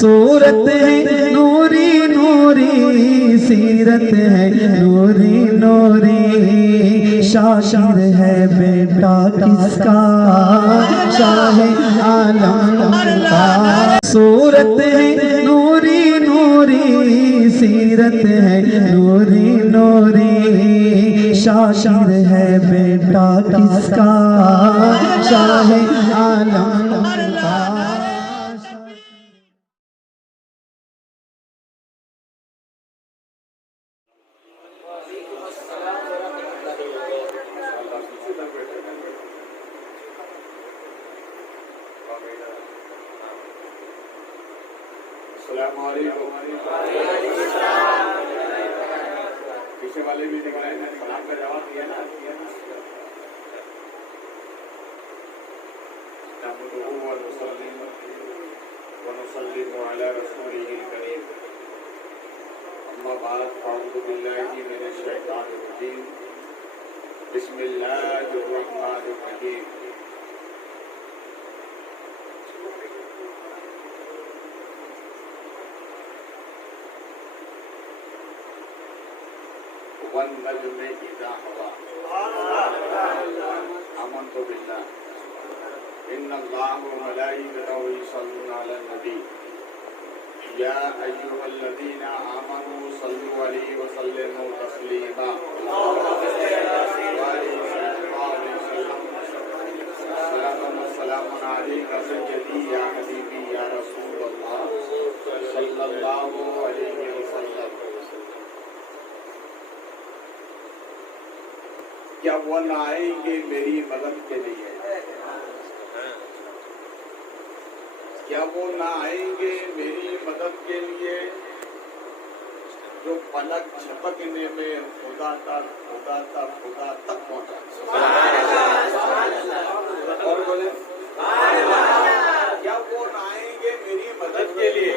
صورت ہے نوری نوری، سیرت ہے نوری نوری، شاعر ہے بیٹا کس کا شاہ عالم کا۔ صورت ہے نوری نوری، سیرت ہے نوری نوری، شاعر ہے بیٹا کس کا شاہ عالم کا۔ السلام علیکم۔ پیچھے والے بھی دکھ رہے ہیں، سلام کا جواب دیا نا۔ نحمده ونصلي على رسوله الكريم، اما بعد فاعوذ بالله من الشیطان الرجیم، بسم اللہ الرحمن الرحیم۔ والنجم اذا هوى، آمنت بالله ان الله وملائكته يصلون على النبي يا ايها الذين امنوا صلوا عليه وسلموا تسليما۔ السلام عليك سيدي يا حبيبي يا رسول الله صلى الله عليه وسلم۔ کیا وہ نہ آئیں گے میری مدد کے لیے؟ کیا وہ نہ آئیں گے میری مدد کے لیے، جو پلک جھپکنے میں خدا تک پہنچا۔ اور بولے کیا وہ نہ آئیں گے میری مدد کے لیے،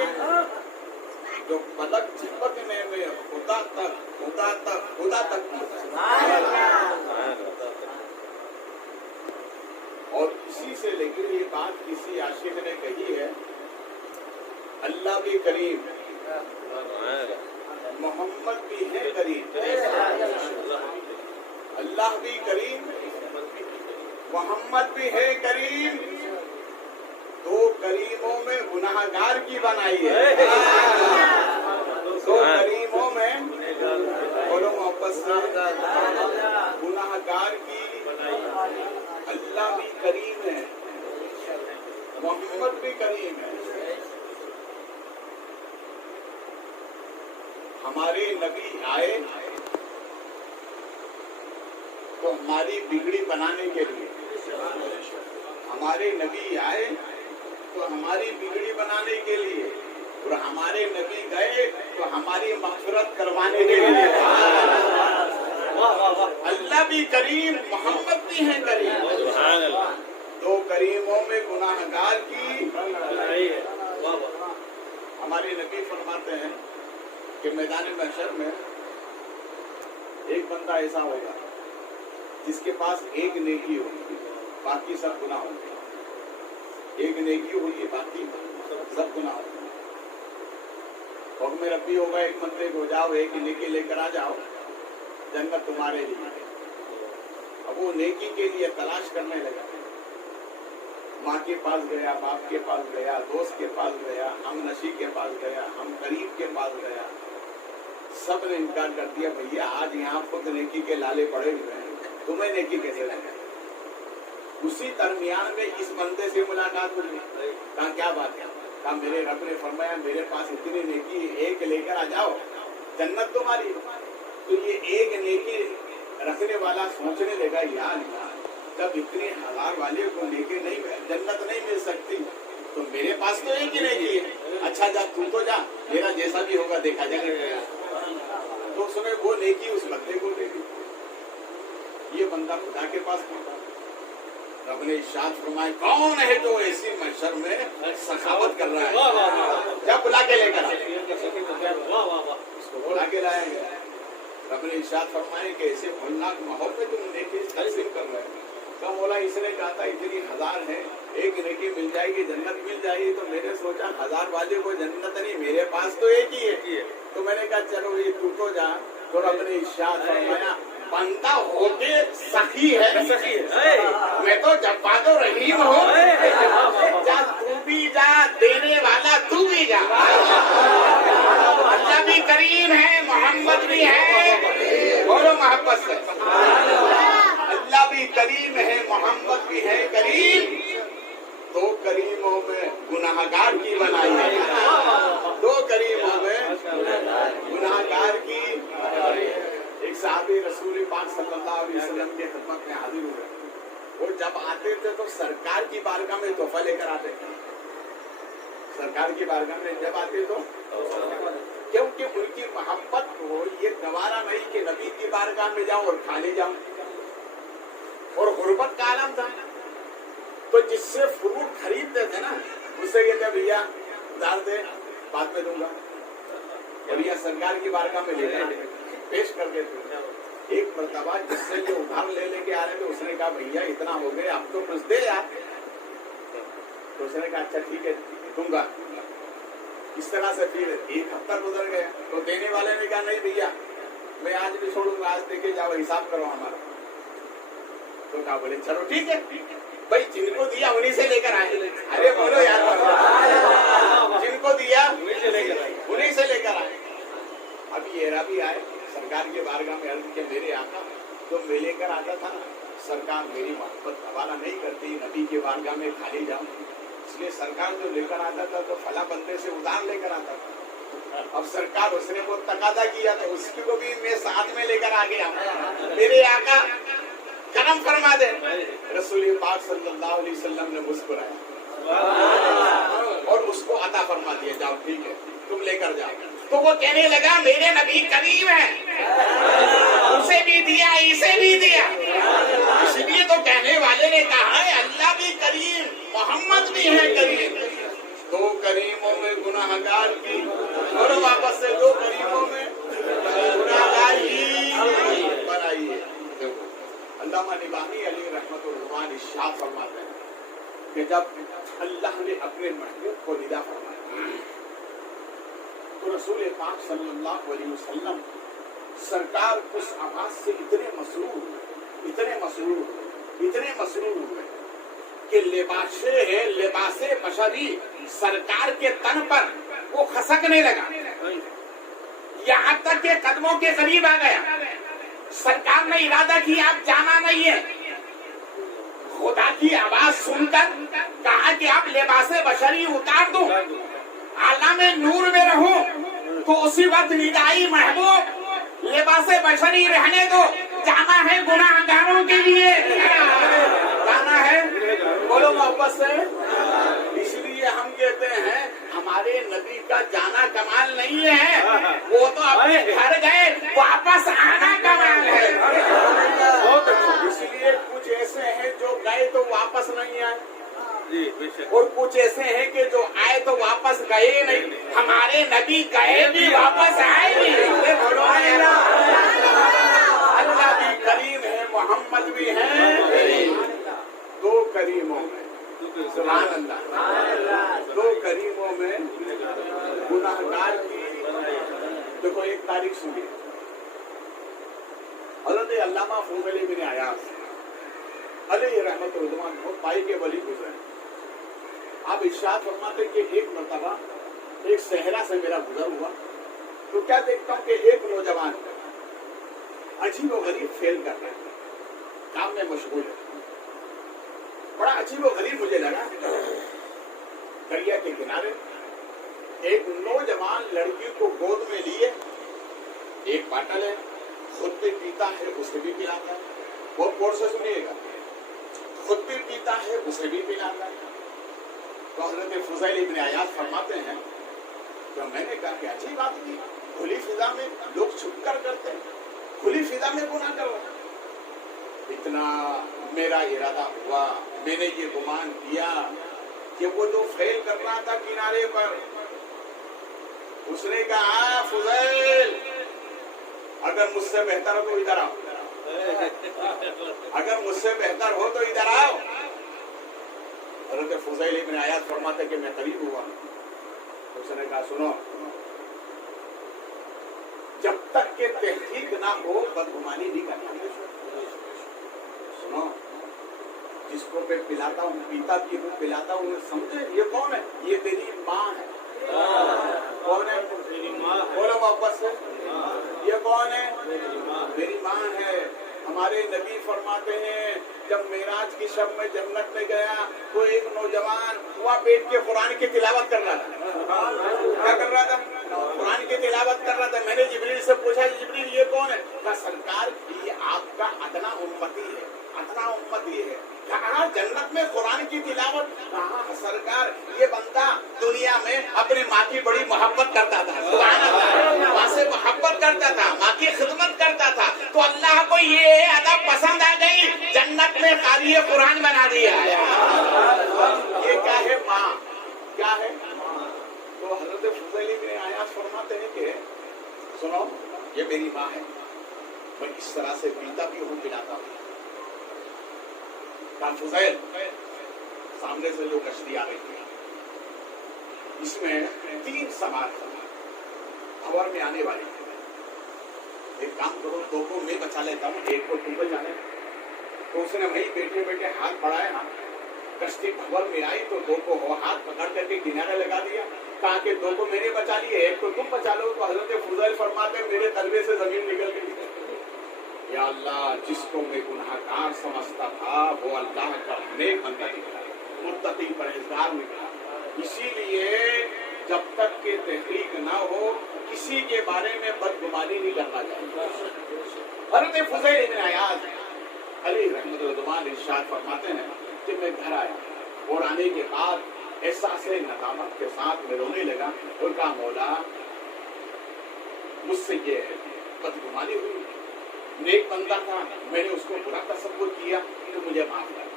جو پلک جھپکنے میں خدا تک پہنچا۔ اور اسی سے لیکن یہ بات کسی عاشق نے کہی ہے، اللہ بھی کریم، محمد بھی ہے کریم، اللہ بھی کریم، محمد بھی ہے کریم، دو کریموں میں گناہگار کی بنائی ہے۔ دو کریموں میں بولو محبت سے، گناہگار کی اللہ بھی کریم ہے، محمد بھی کریم ہے۔ ہمارے نبی آئے تو ہماری بگڑی بنانے کے لیے، ہمارے نبی آئے تو ہماری بگڑی بنانے کے لیے، اور ہمارے نبی گئے تو ہماری مغفرت کروانے کے لیے۔ اللہ بھی کریم، محمد بھی ہے کریم، دو کریموں میں گناہگار کی۔ ہمارے نبی فرماتے ہیں کہ میدان محشر میں ایک بندہ ایسا ہوگا جس کے پاس ایک نیکی ہوگی، باقی سب گناہ ہوں گے۔ ایک نیکی ہوگی، باقی سب گناہ ہوں گے۔ حکم ربی ہوگا ایک بندے کو، جاؤ ایک نیکی لے کر آ جاؤ، جنت تمہارے لیے۔ اب وہ نیکی کے لیے تلاش کرنے لگا، ماں کے پاس گیا، باپ کے پاس گیا، دوست کے پاس گیا، ہم نشی کے پاس گیا، ہم قریب کے پاس گیا، سب نے انکار کر دیا، بھیا آج یہاں خود نیکی کے لالے پڑے ہوئے ہیں، تمہیں نیکی کیسے لگا؟ اسی درمیان میں اس بندے سے ملاقات ہوئی، کہا کیا بات ہے؟ کہا میرے رب نے فرمایا میرے پاس اتنی نیکی ایک لے کر آ جاؤ، جنت تمہاری۔ تو یہ ایک نیکی رکھنے والا سوچنے لگا، یار جب اتنے ہزار والے کو نیکی نہیں جنت نہیں مل سکتی تو میرے پاس تو ایک ہی نیکی ہے، اچھا جا تو جا، میرا جیسا بھی ہوگا دیکھا جائے گا۔ تو اس نے وہ نیکی اس بندے کو دے دی۔ یہ بندہ خدا کے پاس پہنچا، رب نے ارشاد فرمایا کون ہے جو ایسی محشر میں سخاوت کر رہا ہے؟ کیا بلا کے لے کر آئے؟ اس کو بلا کے لائے گا۔ رب نے ارشاد فرمایا کہ ایسے ہولناک ماحول میں تم نیکی تقسیم کر رہے ہو۔ کہا مولا اس نے کہا تھا اتنی ہزار ہے، ایک نیکی مل جائے گی جنت مل جائے گی. تو میں نے سوچا 1000 والے کو جنت نہیں, میرے پاس تو ایک ہی ہے. تو میں نے کہا چلو یہ تو جا. تو رب نے ارشاد فرمایا بندہ ہو کے سخی ہے, میں تو جبار و رحیم ہوں. جا تو بھی جا, دینے والا تو بھی جا. اللہ بھی کریم ہے, محمد بھی ہے, بولو محبت سے. اللہ بھی کریم ہے, محمد بھی ہے کریم. دو کریموں میں گناہگار کی بنائی ہے, دو کریموں میں گناہگار کی. ایک صحابی رسول پاک صلی اللہ علیہ وسلم کے خدمت میں حاضر ہوئے. وہ جب آتے تھے تو سرکار کی بارگاہ میں تحفہ لے کر آتے تھے. سرکار کی بارگاہ میں جب آتے تو کیونکہ ان کی محبت کو یہ گوارا نہیں کہ نبی کی بارگاہ میں جاؤں اور کھانے جاؤں. اور غربت کا عالم تھا, تو جس سے فروٹ خریدتے تھے نا اس سے کہتے بھیا ادھار دے, بعد میں دوں گا. بھیا سرکار کی بارگاہ میں لے کر پیش کر دیتے. ایک مرتبہ جس سے جو ادھار لے کے آ رہے تھے اس نے کہا بھیا اتنا ہو گئے, اب تو کچھ دے یار. تو اس نے کہا اچھا ٹھیک ہے دوں گا. اس طرح سے پھر ایک ہفتہ گزر گیا. تو دینے والے نے کہا نہیں بھیا میں آج بھی چھوڑوں گا, آج دے کے جاؤ حساب کرو ہمارا. تو کہا بولے چلو ٹھیک ہے بھائی, جن کو دیا انہیں سے لے کر آئے. ارے بولو یار, جن کو دیا انہیں سے لے کر آئے. اب یہ ربی آئے سرکار کے بارگاہ میں عرض کہ میرے آقا تو میں لے کر آتا تھا نا, سرکار میری محبت حوالہ نہیں کرتی, نبی کے بارگاہ میں کھالی جاؤں, اس لیے سرکار جو لے کر آتا تھا تو فلاں بندے سے ادھار لے کر آتا تھا. اب سرکار اس نے وہ تقاضا کیا تو اس کو بھی میں ساتھ میں لے کر آ گیا. میرے آقا کرم فرما دے. رسول پاک صلی اللہ علیہ وسلم نے مسکرایا اور اس کو عطا فرما دیا, جاؤ ٹھیک ہے تم لے کر جاؤ. تو وہ کہنے لگا میرے نبی کریم ہے, اسے بھی دیا اسے بھی دیا. اس لیے تو کہنے والے نے کہا ہے اللہ بھی کریم, محمد بھی ہے کریم. دو کریموں میں گناہگار کی, اور واپس سے دو کریموں میں گناہگار کی بنائی ہے. علامہ نبامی علیہ رحمت اللہ ارشاد فرماتے ہیں کہ جب اللہ نے اپنے محبوب کو ندا فرمایا تو رسول پاک صلی اللہ علیہ وسلم سرکار اس آواز سے اتنے مسرور ہوئے کہ لباس بشری سرکار کے تن پر وہ خسکنے لگا, یہاں تک کہ قدموں کے قریب آ گیا. سرکار نے ارادہ کیا اب جانا نہیں ہے. خدا کی آواز سن کر کہا کہ اب لباس بشری اتار دوں, عالم نور میں رہوں. تو اسی وقت ندائی محبوب لباس بشری رہنے دو, جانا ہے گناہگاروں کے لیے, جانا ہے بولو محبت سے. اس لیے ہم کہتے ہیں ہمارے نبی کا جانا کمال نہیں ہے, وہ تو اپنے گھر گئے واپس آنا کمال ہے. اس لیے کچھ ایسے ہیں جو گئے تو واپس نہیں آئے, اور کچھ ایسے ہیں کہ جو آئے تو واپس گئے نہیں. ہمارے نبی گئے بھی واپس آئے بھی. اللہ بھی کریم ہے, محمد بھی ہے. دو کریموں میں سبحان اللہ, دو کریموں میں گناہگار کی. دیکھو ایک تاریخ سنیے, حضرت علامہ فضیل بن عیاض علیہ رحمت اللہ بہت پائی کے ولی گزرے. آپ ارشاد فرماتے کہ ایک مرتبہ ایک صحرا سے میرا گزر ہوا تو کیا دیکھتا ہوں کہ ایک نوجوان عجیب و غریب فیل کر رہے ہیں, کام میں مشغول ہے. بڑا عجیب و غریب مجھے لگا. دریا کے کنارے ایک نوجوان لڑکی کو گود میں لیے, ایک باٹل ہے, خود بھی پیتا ہے اسے بھی پلاتا ہے. بہت غور سے سنیے گا, خود بھی پیتا ہے اسے بھی پلاتا ہے. تو حضرت فضیل ابن عیاض فرماتے ہیں کہ میں نے کہا کہ اچھی بات کی, کھلی فضا میں لوگ چھپ کر کرتے ہیں, کھلی فضا میں گناہ کر رہے ہیں. اتنا میرا ارادہ ہوا, میں نے یہ گمان کیا کہ وہ جو فیل کر رہا تھا کنارے پر, اس نے کہا فضیل اگر مجھ سے بہتر ہو تو ادھر آؤ, اگر مجھ سے بہتر ہو تو ادھر آؤ. حضرت فضیل ابن عیاض فرماتے کہ میں قریب ہوا، اس نے کہا سنو، جب تک کہ تحقیق نہ ہو بدگمانی نہیں کرنا. سنو، جس کو میں پلاتا ہوں، پیتا بھی ہوں، پلاتا ہوں، سمجھے یہ کون ہے؟ یہ میری ماں ہے. کون ہے؟ میری ماں. بولو واپس سے، یہ کون ہے؟ میری ماں ہے. ہمارے نبی فرماتے ہیں جب معراج کی شب میں جنت میں گیا تو ایک نوجوان وہاں بیٹھ کے قرآن کی تلاوت کر رہا تھا. کیا کر رہا تھا؟ قرآن کی تلاوت کر رہا تھا. میں نے جبریل سے پوچھا جبریل یہ کون ہے؟ کہا سرکار یہ آپ کا ادنا امتی ہے، ادنا امتی ہے. کہا جنت میں قرآن کی تلاوت؟ کہا سرکار یہ بندہ دنیا میں اپنی ماں کی بڑی محبت کرتا تھا، سبحان اللہ، ماں سے محبت کرتا تھا، ماں کی خدمت کرتا تھا، تو اللہ کو یہ ادب پسند آ گئی، جنت میں قاری قرآن بنا دیا. یہ کیا ہے؟ ماں. کیا ہے؟ تو حضرت فضیل ابن عیاض فرماتے ہیں کہ سنو یہ میری ماں ہے، میں اس طرح سے پیتا بھی ہوں، پلاتا ہوں. کہا فضیل، سامنے سے جو کشتی آ رہی تھی اس میں 3 سوار خبر میں آنے والی تھی. ایک کام کرو، 2 کو میں بچا لیتا ہوں، 1 کو تم بچا لے. تو اس نے وہیں بیٹھے بیٹھے ہاتھ بڑھایا نا، کشتی خبر میں آئی تو 2 کو ہاتھ پکڑ کر کے کنارے لگا دیا. کہا کہ 2 کو میں نے بچا لیے، 1 کو تم بچا لو. تو حضرت فضیل فرماتے میرے تلوے سے زمین نکل گئی. یا اللہ، جس کو میں گناہ گار سمجھتا تھا وہ اللہ کا نیک بندہ نکلا، متقی پرہیزگار نکلا. اسی لیے جب تک کہ تحقیق نہ ہو کسی کے بارے میں بدگمانی نہیں کرنا چاہیے. حضرت فضیل ابن عیاض علیہ رحمۃ اللہ ارشاد فرماتے ہیں کہ میں گھر آیا اور آنے کے بعد احساس ندامت کے ساتھ میں رونے لگا اور کہا مولا مجھ سے یہ بدگمانی ہوئی، نیک بندہ تھا، میں نے اس کو برا تصور کیا، تو مجھے معاف کر.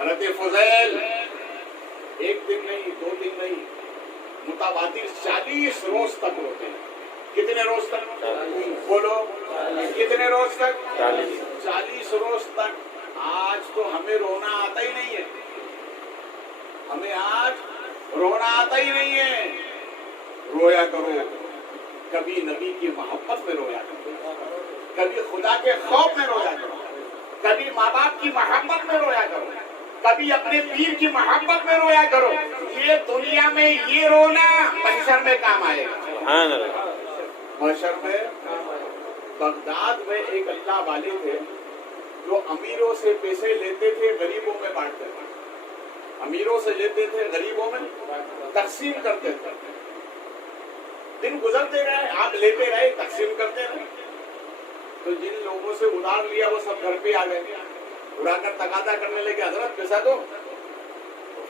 حضرت فضیل 1 دن نہیں، 2 دن نہیں، متواتر 40 روز تک روتے ہیں. کتنے روز تک؟ بولو کتنے روز تک؟ 40 روز تک. آج تو ہمیں رونا آتا ہی نہیں ہے، ہمیں آج رونا آتا ہی نہیں ہے. رویا کرو، کبھی نبی کی محبت میں رویا کرو، کبھی خدا کے خوف میں رویا کرو، کبھی ماں باپ کی محبت میں رویا کرو، کبھی اپنے پیر کی محبت میں رویا کرو. یہ دنیا میں یہ رونا محشر میں کام آئے گا. محشر میں بغداد میں ایک اللہ والے تھے جو امیروں سے پیسے لیتے تھے، غریبوں میں بانٹتے تھے. امیروں سے لیتے تھے، غریبوں میں تقسیم کرتے تھے. دن گزرتے رہے، آپ لیتے رہے، تقسیم کرتے رہے. تو جن لوگوں سے ادھار لیا وہ سب گھر پہ آ گئے، اڑا کر تقاضا کرنے لگے حضرت پیسہ دو.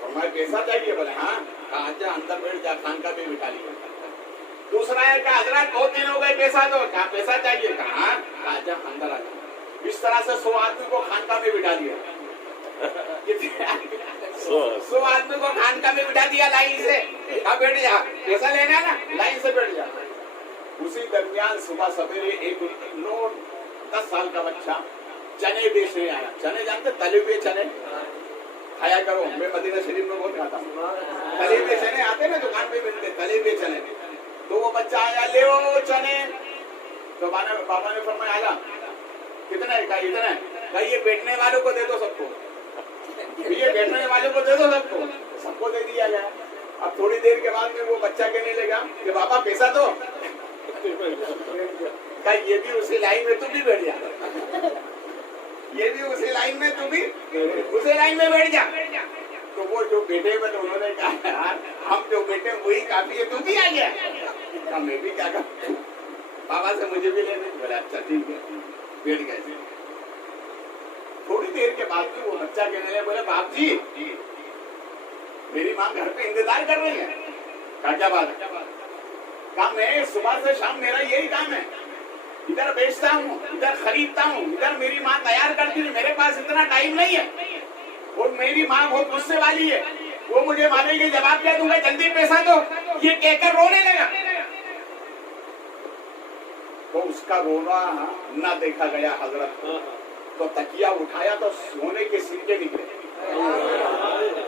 فرمایا پیسہ چاہیے؟ بولے ہاں. کہا جا اندر بیٹھ جا، خانقاہ میں بٹھا لیا. دوسرا ہے کہا حضرت 2 دن ہو گئے، پیسہ دو. کہا پیسہ چاہیے؟ کہا ہاں. جا اندر آ جا. اس طرح سے 100 آدمی کو خانقاہ میں بٹھا دیا. 100 آدمی کو خانقاہ میں بٹھا دیا لائن سے. کہا بیٹھ جا، پیسہ لینا نا، لائن سے بیٹھ جا. اسی درمیان صبح سویرے ایک 10 سال کا بچہ چنے بیچنے آیا. چنے جانتے؟ تلے ہوئے چنے کھایا کرو، میں مدینہ شریف میں بہت کھاتا ہوں. تلے ہوئے چنے آتے نا دکان پہ ملتے، تلے ہوئے چنے. تو وہ بچہ آیا، لے وہ چنے. تو بابا نے فرمایا آیا کتنا ہے؟ کہا اتنا ہے. کہا یہ بیٹھنے والوں کو دے دو سب کو، یہ بیٹھنے والوں کو دے دو سب کو. سب کو دے دیا گیا. اب تھوڑی دیر کے بعد میں وہ بچہ کہنے لگا کہ بابا پیسہ دو. کہا یہ بھی اسی لائن میں تم بھی بیٹھ جا، یہ بھی اسی لائن میں تم بھی اسی لائن میں بیٹھ جا. تو وہ جو بیٹھے ہوئے تھے انہوں نے کہا ہم جو بیٹھے وہی کافی ہے، تم بھی آ گیا. کہا میں بھی کیا کروں، بابا سے مجھے بھی لینے. بولے اچھا ٹھیک ہے، بیٹھ گئے. تھوڑی دیر کے بعد بھی وہ بچہ کہنے لگا، بولے باپ جی میری ماں گھر پہ انتظار کر رہی ہے. کہا کیا بات ہے؟ کہا میں صبح سے شام میرا یہی کام ہے، ادھر بیچتا ہوں، ادھر خریدتا ہوں، ادھر میری ماں تیار کرتی ہے، میرے پاس اتنا ٹائم نہیں ہے. اور میری ماں بہت غصے والی ہے، وہ مجھے مارے گی، جواب کیا دوں گا، جلدی پیسہ دو. یہ کہہ کر رونے لگا. تو اس کا رونا نہ دیکھا گیا حضرت. تو تکیہ اٹھایا تو سونے کے سکے نکلے.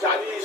40